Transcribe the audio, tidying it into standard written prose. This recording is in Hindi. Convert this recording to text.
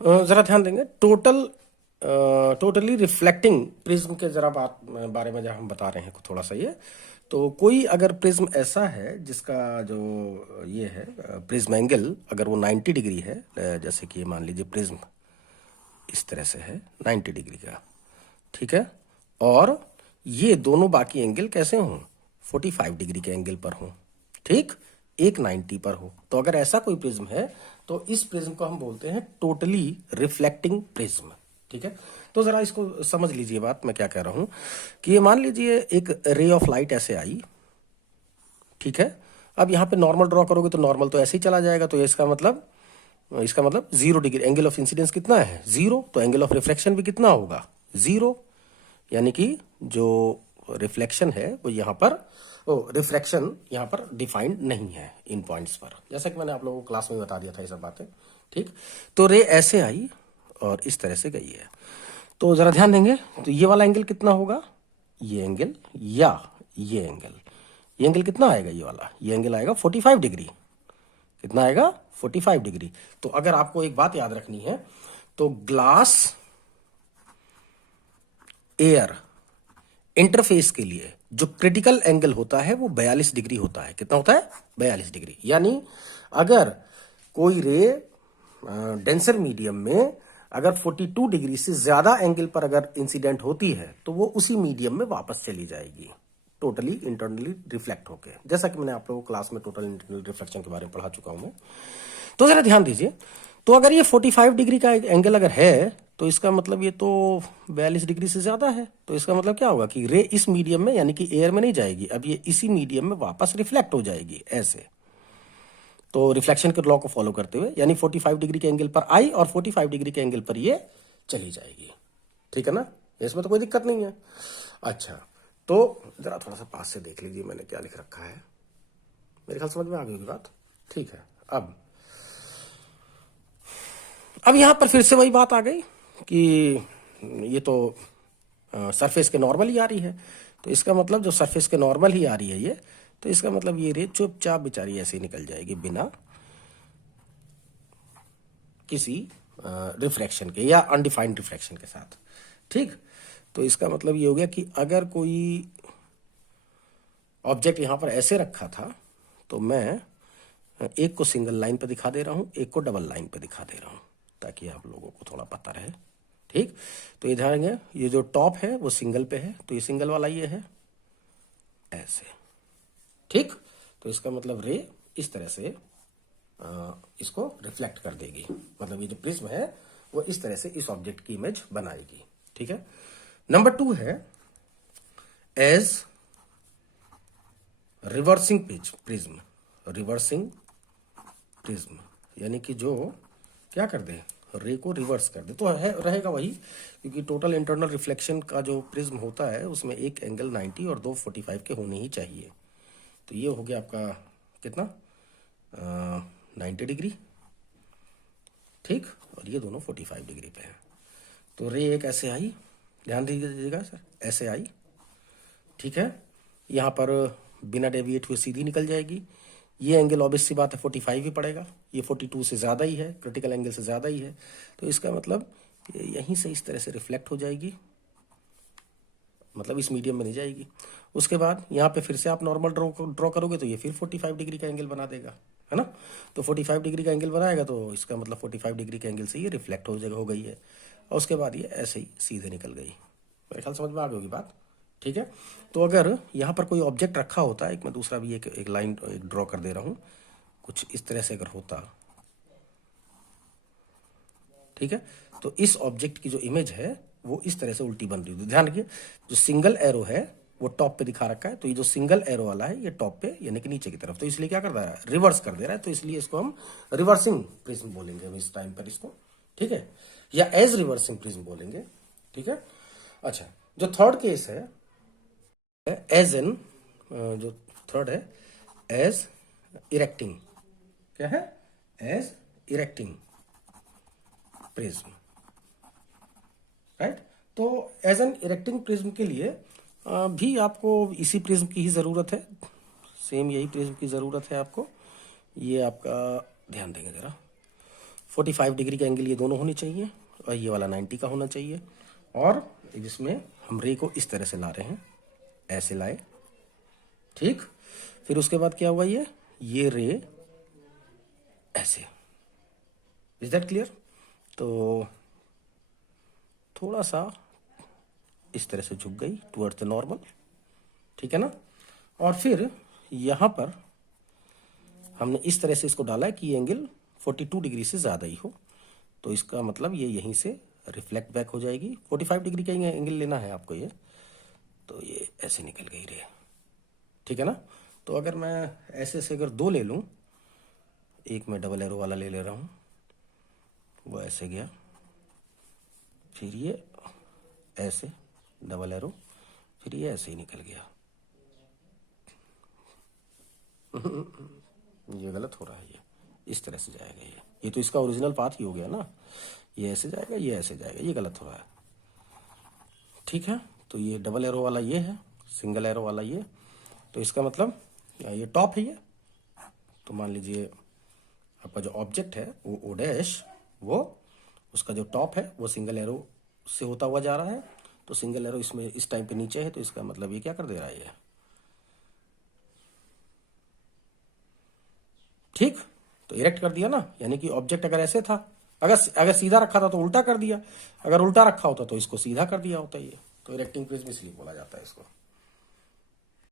जरा ध्यान देंगे टोटली रिफ्लेक्टिंग प्रिज्म के जरा बारे में जब हम बता रहे हैं थोड़ा सा ये, तो कोई अगर प्रिज्म ऐसा है जिसका जो ये है प्रिज्म एंगल अगर वो 90 डिग्री है, जैसे कि मान लीजिए प्रिज्म इस तरह से है 90 डिग्री का, ठीक है, और ये दोनों बाकी एंगल कैसे हों, 45 डिग्री के एंगल पर हों, ठीक, एक 90 पर हो, तो अगर ऐसा कोई प्रिज्म है तो इस प्रिज्म को हम बोलते हैं टोटली रिफ्लेक्टिंग प्रिज्म, ठीक है। तो जरा इसको समझ लीजिए बात मैं क्या कह रहा हूं कि ये मान लीजिए एक रे ऑफ लाइट ऐसे आई, ठीक है। अब यहां पे नॉर्मल ड्रॉ करोगे तो नॉर्मल तो ऐसे ही चला जाएगा, तो इसका मतलब 0 डिग्री, एंगल ऑफ इंसिडेंस कितना है 0, तो एंगल ऑफ रिफ्लेक्शन भी कितना होगा 0, यानी कि जो रिफ्लेक्शन है वो यहां पर रिफ्रैक्शन यहां पर डिफाइंड नहीं है इन पॉइंट्स पर, जैसा कि मैंने आप लोगों को क्लास में बता दिया था ये सब बातें, ठीक। तो रे ऐसे आई और इस तरह से गई है, तो जरा ध्यान देंगे, तो ये वाला एंगल कितना होगा, ये एंगल या ये एंगल कितना आएगा, ये एंगल आएगा 45 डिग्री, कितना आएगा 45 डिग्री। तो अगर आपको एक बात याद रखनी है, तो ग्लास एयर इंटरफेस के लिए जो क्रिटिकल एंगल होता है वो 42 डिग्री होता है, कितना होता है 42 डिग्री, यानी अगर कोई रे डेंसर मीडियम में अगर 42 डिग्री से ज्यादा एंगल पर अगर इंसिडेंट होती है तो वो उसी मीडियम में वापस चली जाएगी टोटली इंटरनली रिफ्लेक्ट होके, जैसा कि मैंने आप लोगों को क्लास में टोटल इंटरनल रिफ्लेक्शन के बारे में पढ़ा चुका हूं मैं। तो जरा ध्यान दीजिए, तो अगर ये 45 डिग्री का एंगल अगर है तो इसका मतलब ये तो 42 डिग्री से ज्यादा है, तो इसका मतलब क्या होगा कि रे इस मीडियम में यानी कि एयर में नहीं जाएगी, अब ये इसी मीडियम में वापस रिफ्लेक्ट हो जाएगी ऐसे, तो रिफ्लेक्शन के लॉ को फॉलो करते हुए, यानी 45 डिग्री के एंगल पर आई और 45 डिग्री के एंगल पर ये चली जाएगी, ठीक है ना, इसमें तो कोई दिक्कत नहीं है। अच्छा, तो जरा थोड़ा सा पास से देख लीजिए मैंने क्या लिख रखा है, मेरे ख्याल समझ में आ गई होगी बात, ठीक है। अब यहां पर फिर से वही बात आ गई कि ये तो सरफेस के नॉर्मल ही आ रही है, तो इसका मतलब जो सरफेस के नॉर्मल ही आ रही है ये, तो इसका मतलब ये रे चुपचाप बेचारी ऐसे ही निकल जाएगी बिना किसी रिफ्रैक्शन के या अनडिफाइंड रिफ्रैक्शन के साथ, ठीक। तो इसका मतलब ये हो गया कि अगर कोई ऑब्जेक्ट यहां पर ऐसे रखा था तो मैं एक को सिंगल लाइन पे दिखा दे रहा हूं, एक को डबल लाइन पे दिखा दे रहा हूं, ताकि आप लोगों को थोड़ा पता रहे, ठीक। तो ये ध्यान देंगे, ये जो टॉप है वो सिंगल पे है, तो ये सिंगल वाला ये है ऐसे, ठीक। तो इसका मतलब रे इस तरह से इसको रिफ्लेक्ट कर देगी, मतलब ये जो प्रिज्म है वो इस तरह से इस ऑब्जेक्ट की इमेज बनाएगी, ठीक है। नंबर 2 है as reversing prism, reversing prism यानी कि जो क्या कर दे, रे को रिवर्स कर दे, तो है रहेगा वही, क्योंकि टोटल इंटरनल रिफ्लेक्शन का जो प्रिज्म होता है उसमें एक एंगल 90 और दो 45 के होने ही चाहिए, तो ये हो गया आपका कितना 90 डिग्री, ठीक, और ये दोनों 45 डिग्री पे हैं। तो रे एक ऐसे आई, ध्यान दीजिएगा सर, ऐसे आई, ठीक है, यहां पर बिना डेविएट हुए सीधी निकल जाएगी, ये एंगल ऑब्वियस सी बात है 45 ही पड़ेगा, ये 42 से ज़्यादा ही है, क्रिटिकल एंगल से ज़्यादा ही है, तो इसका मतलब यहीं से इस तरह से रिफ्लेक्ट हो जाएगी, मतलब इस मीडियम में नहीं जाएगी। उसके बाद यहाँ पे फिर से आप नॉर्मल ड्रॉ करोगे तो ये फिर 45 डिग्री का एंगल बना देगा, है ना, तो 45 डिग्री का एंगल बनाएगा तो इसका मतलब 45 डिग्री के एंगल से ये रिफ्लेक्ट हो गई है, और उसके बाद ये ऐसे ही सीधे निकल गई, मेरे ख्याल समझ में आ गई होगी बात, ठीक है। तो अगर यहाँ पर कोई ऑब्जेक्ट रखा होता, एक मैं दूसरा भी एक लाइन ड्रॉ कर दे रहा हूँ, कुछ इस तरह से अगर होता, ठीक है, तो इस ऑब्जेक्ट की जो इमेज है वो इस तरह से उल्टी बन रही है, ध्यान रखिए, जो सिंगल एरो है वो टॉप पे दिखा रखा है, तो ये जो सिंगल एरो वाला है ये टॉप पे यानी कि नीचे की तरफ, तो इसलिए क्या कर रहा है, रिवर्स कर दे रहा है, तो इसलिए इसको हम रिवर्सिंग प्रिज्म बोलेंगे हम इस टाइम पर इसको, ठीक है, या एज रिवर्सिंग प्रिज्म बोलेंगे, ठीक है। अच्छा, जो थर्ड केस है एज एन, जो थर्ड है एज इरेक्टिंग, क्या है, एज इरेक्टिंग प्रिज्म, राइट। तो एज एन इरेक्टिंग प्रिज्म के लिए भी आपको इसी प्रिज्म की ही जरूरत है, सेम यही प्रिज्म की जरूरत है आपको, ये आपका ध्यान देंगे जरा 45 डिग्री का एंगल ये दोनों होने चाहिए और ये वाला 90 का होना चाहिए। और जिसमें हम रे को इस तरह से ला रहे हैं, ऐसे लाए, ठीक। फिर उसके बाद क्या हुआ, ये रे ऐसे। Is that clear? तो थोड़ा सा इस तरह से झुक गई टुवर्ड्स द नॉर्मल, ठीक है ना। और फिर यहाँ पर हमने इस तरह से इसको डाला है कि ये एंगल 42 डिग्री से ज़्यादा ही हो, तो इसका मतलब ये यहीं से रिफ्लेक्ट बैक हो जाएगी। 45 डिग्री का एंगल लेना है आपको ये, तो ये ऐसे निकल गई रे, ठीक है ना। तो अगर मैं ऐसे से अगर दो ले लूँ, एक मैं डबल एरो वाला ले रहा हूँ, वो ऐसे गया, फिर ये ऐसे डबल एरो, फिर ये ऐसे ही निकल गया। ये गलत हो रहा है, ये इस तरह से जाएगा, ये तो इसका ओरिजिनल पाथ ही हो गया ना। ये ऐसे जाएगा, ये ऐसे जाएगा, ये गलत हो रहा है, ठीक है। तो ये डबल एरो वाला ये है, सिंगल एरो वाला ये, तो इसका मतलब ये टॉप है ये। तो मान लीजिए आपका जो ऑब्जेक्ट है वो ओ डैश, वो उसका जो टॉप है वो सिंगल एरो से होता हुआ जा रहा है, तो सिंगल एरो इसमें इस टाइम पे नीचे है, तो इसका मतलब ये क्या कर दे रहा है ये, ठीक। तो इरेक्ट कर दिया ना, यानी कि ऑब्जेक्ट अगर ऐसे था, अगर सीधा रखा था तो उल्टा कर दिया, अगर उल्टा रखा होता तो इसको सीधा कर दिया होता ये। तो इरेक्टिंग प्रिज्म इसलिए बोला जाता है इसको।